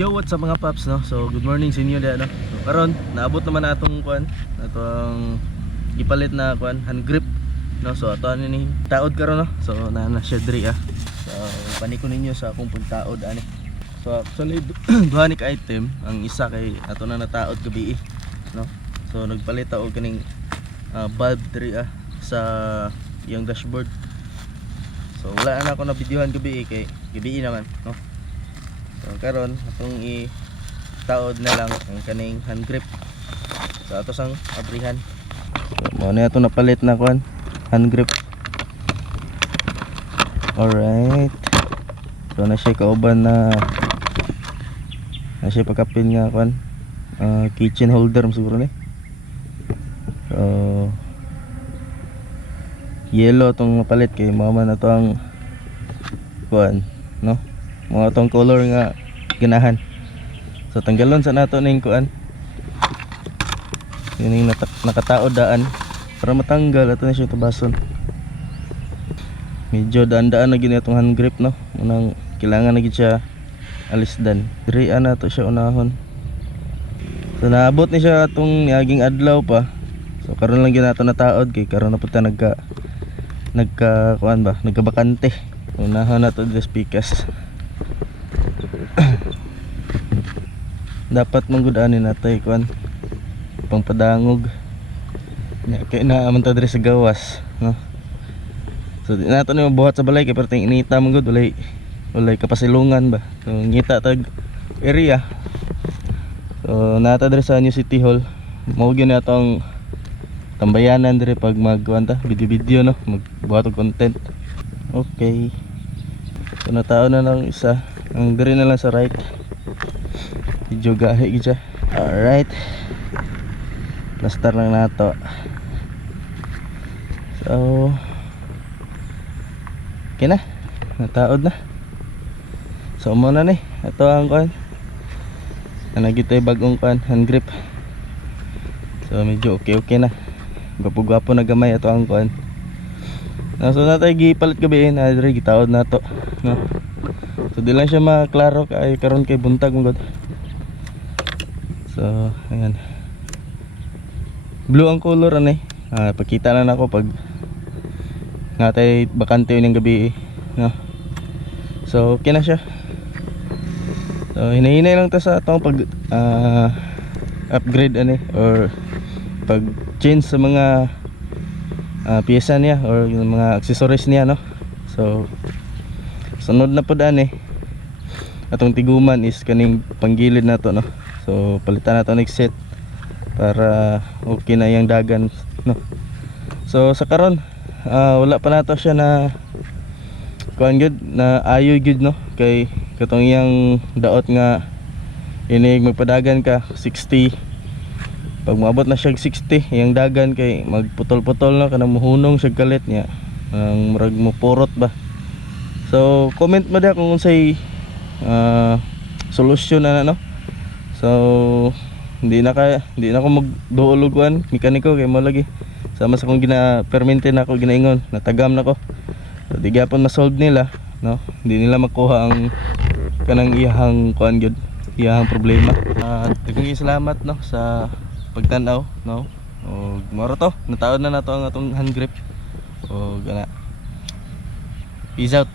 Yo, what's up mga paps, no? So, good morning sa inyo dyan, no? So, karon naabot naman natong kuan, natong gipalit na kuan, hand grip, no? So, ato ani taod karon, no? So, na siya diri ah. So, paniko ninyo sa akong pagtaod ani. So, actually duha ni ka item, ang isa kay ato na nataod gabi, no? So, nagpalit ako kaning bulb diri ah sa iyang dashboard. So, wala na ako na videohan gabi kay gabi naman, no? So karon atong i-taod na lang ang kaning hand grip. So ato sang abrihan. So mo na ato napalit na kuan hand grip. Alright. So na siya kauban na siya pagkapil nga kuan kitchen holder siguro ni. So yellow tong napalit kay mao man ato ang kuan, no? Mga tong color nga ganahan. So tanggalon sa nato ning kuan yung nakataod daan para matanggal ato na siya tubason. Medyo daan-daan na gini itong hand grip, no? Unang kailangan na gid siya alisdan. Diri ana to siya unahon. So naabot ni siya atong niaging adlaw pa. So karon lang ginato na taod kay karon na puta nagka kuan ba, nagkabakante. Unahon na to des pikas. Dapat manggudanin natay kuan pangpadangog kay naaman ta diri sa gawas, no? So di nato ni mabuhat sa balay kay perting inita man gud, walay kapasilungan ba. So ngita tag area. So nata diri sa New City Hall, mao gyud natong tambayanan diri pag magkuan ta video, no? Magbuhat og content. Okay, so natao na lang isa ang diri na lang sa right. Medyo gahi gid siya. Alright, plaster lang nato. So okay na, nataod na. So muna ni ato ang kuan anagitoy bagong kuan hand grip. So medyo okay na, gwapo-gwapo na gamay ato ang kuan. So natay gipalit gabi na diri gitaod nato, no? So di lang siya maklaro kay karon kay buntag mo gud. So ayan, blue ang color ani. Pakita na nako pag natay bakante yun ng gabi, no? So okay na siya. So hinahinay lang ta sa atong pag upgrade ani or pag change sa mga piyesa niya or yung mga accessories niya, no? So sunod na pod ani atong tiguman is kaning panggilid na to, no? So palitan na to next set para okay na yung dagan, no? So sa karon wala pa nato siya na kuan gyud na ayo gyud, no? Kay katong iyang daot nga inig magpadagan ka 60, pag maabot na siya 60 iyang dagan kay magputol-putol na kanang muhunong siya kalit niya ang murag mo purot ba. So comment mo da kung unsay solusyon na, no? So hindi na ako magduuluguan mekaniko kay mo lagi sama sa kung gina-permente na ako ginaingon natagam na ko. So di gyapon ma-solve nila, no? Hindi nila makuha ang kanang iyahang kuan gyud, iyahang problema. Daghang salamat, no, sa pagtan-aw, no? O moro to nataod na nato ang atong hand grip. O gana, peace out.